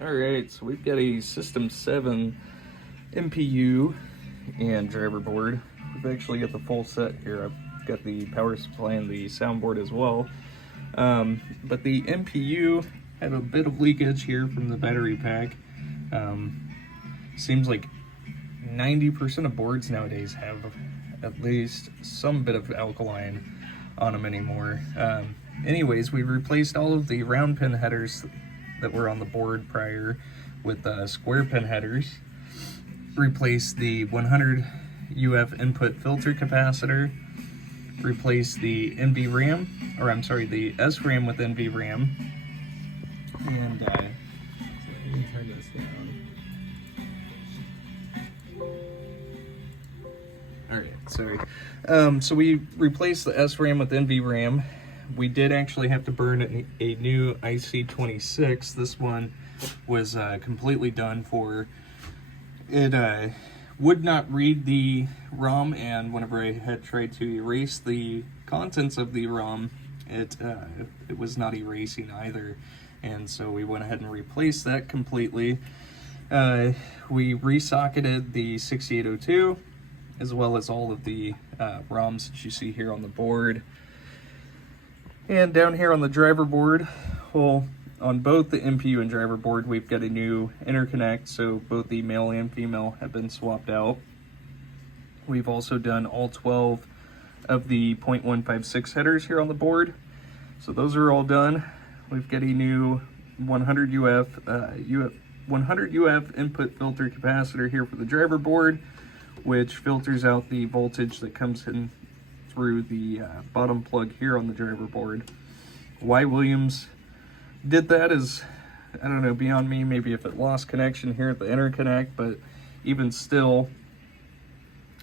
Alright, so we've got a System 7 MPU and driver board. We've actually got the full set here. I've got the power supply and the soundboard as well. But the MPU had a bit of leakage here from the battery pack. Seems like 90% of boards nowadays have at least some bit of alkaline on them anymore. Anyways, we replaced all of the round pin headers that were on the board prior with square pin headers. Replaced the 100 UF input filter capacitor. Replaced the NVRAM, or I'm sorry, the SRAM with NVRAM. And let me turn this down. Alright, sorry. So we replaced the SRAM with NVRAM. We did actually have to burn a new IC26. This one was completely done for. It would not read the ROM, and whenever I had tried to erase the contents of the ROM, it was not erasing either. And so we went ahead and replaced that completely. We resocketed the 6802, as well as all of the ROMs that you see here on the board. And down here on the driver board, well, on both the MPU and driver board, we've got a new interconnect, so both the male and female have been swapped out. We've also done all 12 of the 0.156 headers here on the board, so those are all done. We've got a new 100 UF input filter capacitor here for the driver board, which filters out the voltage that comes in through the bottom plug here on the driver board. Why Williams did that is, I don't know, beyond me. Maybe if it lost connection here at the interconnect, but even still,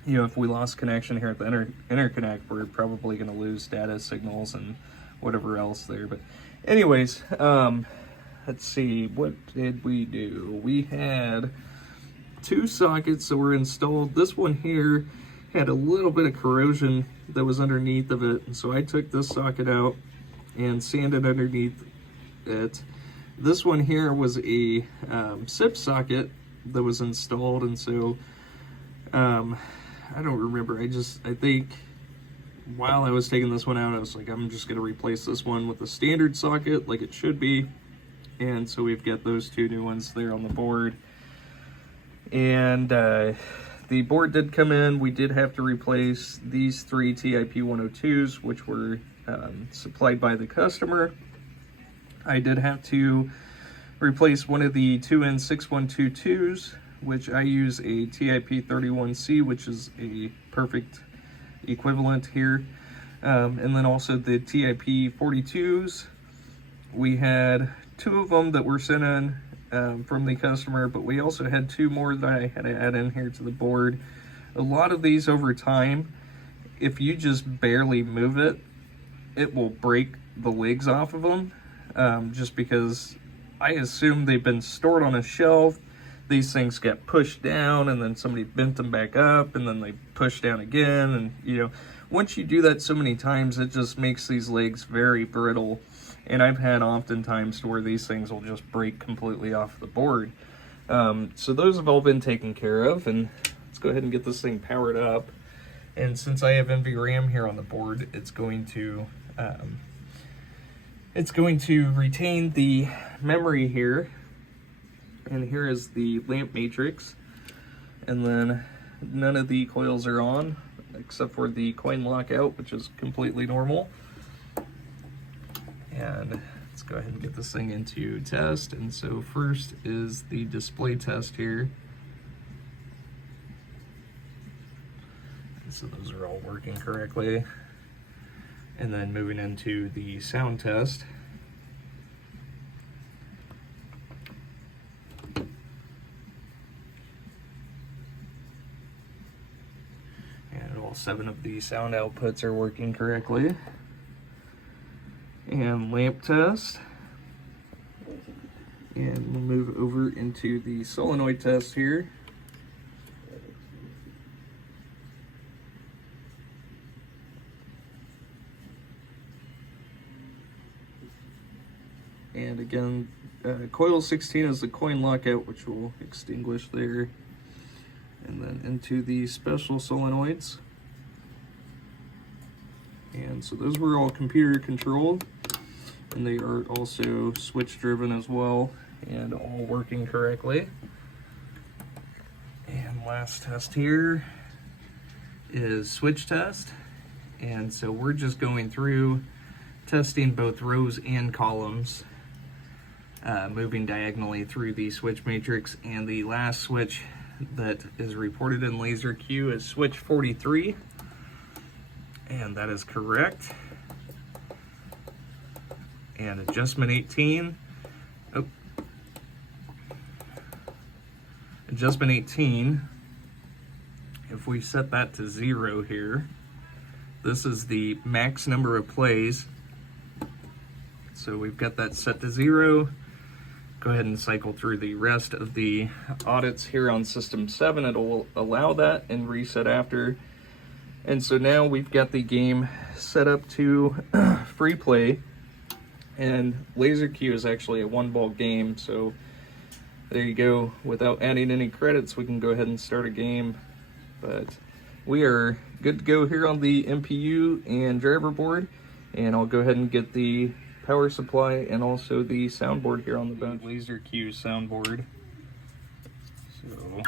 you know, if we lost connection here at the interconnect, we're probably going to lose data signals and whatever else there. But anyways, let's see, what did we do? We had two sockets that were installed. This one here had a little bit of corrosion that was underneath of it, and so I took this socket out and sanded underneath it. This one here was a SIP socket that was installed, and so I don't remember, I think while I was taking this one out, I was like, I'm just going to replace this one with a standard socket like it should be. And so we've got those two new ones there on the board. And the board did come in. We did have to replace these three TIP 102s, which were supplied by the customer. I did have to replace one of the 2N6122s, which I use a TIP 31C, which is a perfect equivalent here. And then also the TIP 42s. We had two of them that were sent in from the customer, but we also had two more that I had to add in here to the board. A lot of these over time, if you just barely move it, it will break the legs off of them, just because I assume they've been stored on a shelf. These things get pushed down, and then somebody bent them back up, and then they push down again, and you know, once you do that so many times, it just makes these legs very brittle. And I've had oftentimes to where these things will just break completely off the board. So those have all been taken care of, and let's go ahead and get this thing powered up. And since I have NVRAM here on the board, it's going to retain the memory here. And here is the lamp matrix. And then none of the coils are on, except for the coin lockout, which is completely normal. And let's go ahead and get this thing into test. And so first is the display test here. And so those are all working correctly. And then moving into the sound test. And all 7 of the sound outputs are working correctly. And lamp test. And we'll move over into the solenoid test here. And again, coil 16 is the coin lockout, which will extinguish there. And then into the special solenoids. And so those were all computer controlled, and they are also switch driven as well, and all working correctly. And last test here is switch test. And so we're just going through testing both rows and columns, moving diagonally through the switch matrix. And the last switch that is reported in laser Q is switch 43, and that is correct. And adjustment 18, adjustment 18, if we set that to 0 here, this is the max number of plays. So we've got that set to 0. Go ahead and cycle through the rest of the audits here on system 7. It'll allow that and reset after. And so now we've got the game set up to free play. And laser Q is actually a 1-ball game, so there you go. Without adding any credits, we can go ahead and start a game. But we are good to go here on the MPU and driver board, and I'll go ahead and get the power supply and also the soundboard here on the bench. Laser Q soundboard. So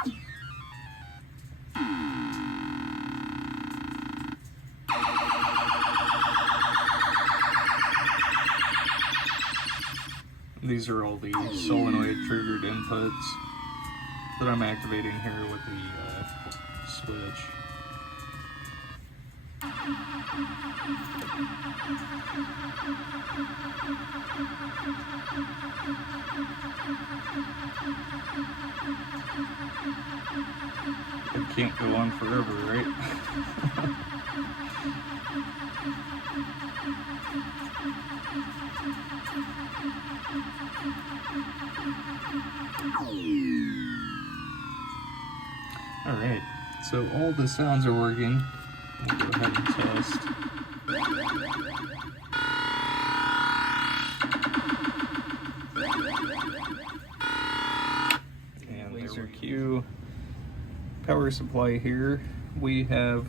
these are all the solenoid triggered inputs that I'm activating here with the switch. It can't go on forever, right? Alright, so all the sounds are working. We'll go ahead and test. And laser Q power supply here. We have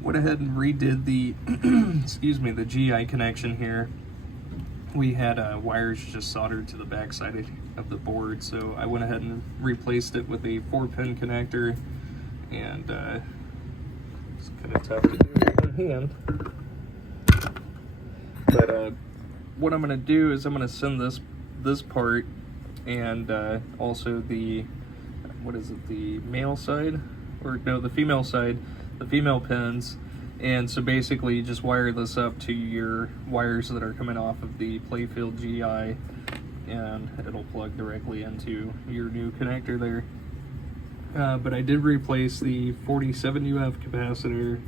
went ahead and redid the excuse me, the GI connection here. We had wires just soldered to the back side of the board, so I went ahead and replaced it with a 4-pin connector, and it's kind of tough to do with one hand. But what I'm going to do is I'm going to send this part and also the, what is it, the male side, or no, the female side, the female pins. And so basically you just wire this up to your wires that are coming off of the playfield GI, and it'll plug directly into your new connector there. But I did replace the 47 UF capacitor,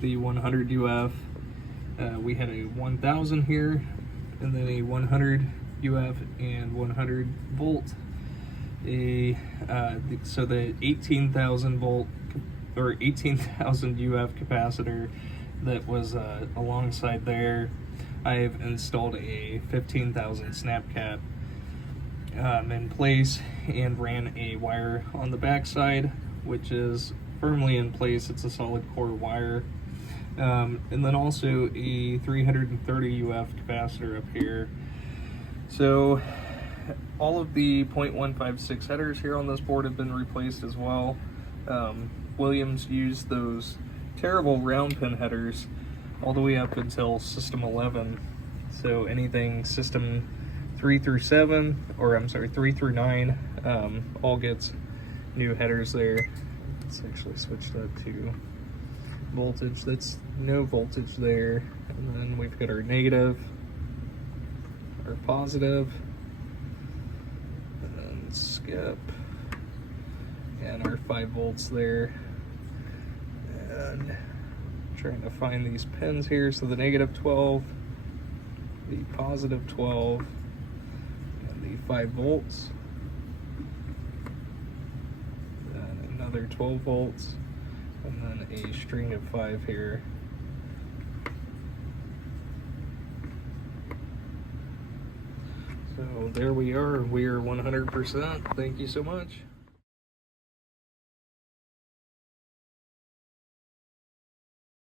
the 100 UF. We had a 1000 here, and then a 100 UF and 100 volt. So the 18,000 volt or 18,000 UF capacitor that was alongside there, I've installed a 15,000 snap cap in place and ran a wire on the back side, which is firmly in place. It's a solid core wire. And then also a 330 UF capacitor up here. So all of the 0.156 headers here on this board have been replaced as well. Williams used those terrible round pin headers all the way up until system 11. So anything system 3 through 7, or I'm sorry, 3 through 9, all gets new headers there. Let's actually switch that to voltage. That's no voltage there. And then we've got our negative, our positive, and then skip, and our 5 volts there. And trying to find these pins here. So the negative 12, the positive 12, and the 5 volts. Then another 12 volts, and then a string of 5 here. So there we are. We are 100%. Thank you so much.